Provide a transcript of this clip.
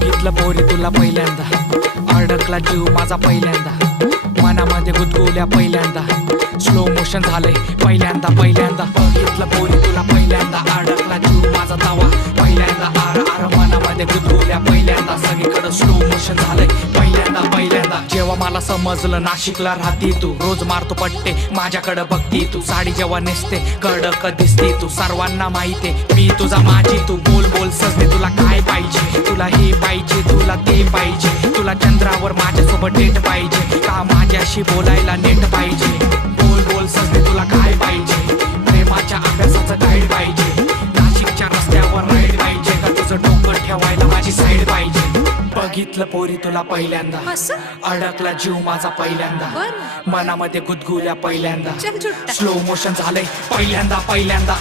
बघितलं पोरी तुला पहिल्यांदा, अडकला जीव माझा पहिल्यांदा, मनामध्ये गुदगुल्या पहिल्यांदा, स्लो मोशन झालंय पहिल्यांदा पहिल्यांदा. बघितलं पोरी तुला पहिल्यांदा, अडकला जीव माझा तवा पहिल्यांदा, आर आर मनामध्ये गुदगुल्या पहिल्यांदा, सगळीकडे स्लो मोशन झालंय पहिल्यांदा पहिल्यांदा. जेव्हा मला समजलं नाशिकला राहती तू, रोज मारतो पट्टे माझ्याकडे बघती तू, साडी जेव्हा नेसते कडक दिसते तू, सर्वांना माहितीये मी तुझा माझी तू. बोल बोल सजने तुला काय पाहिजे, तुला हे पाहिजे तुला ते पाहिजे, तुला चंद्रावर माझ्यासोबत डेट पाहिजे का माझ्याशी बोलायला नेट पाहिजे. बोल बोल सजने तुला काय पाहिजे, प्रेमाच्या अभ्यासाचं गाईड पाहिजे, नाशिकच्या रस्त्यावर राईड पाहिजे का तुझं डोकं ठेवायला माझी साईड पाहिजे. बघितलं पोरी तुला पहिल्यांदा, अडकला जीव माझा पहिल्यांदा, मनामध्ये गुदगुल्या पहिल्यांदा, स्लो मोशन झालंय पहिल्यांदा पहिल्यांदा.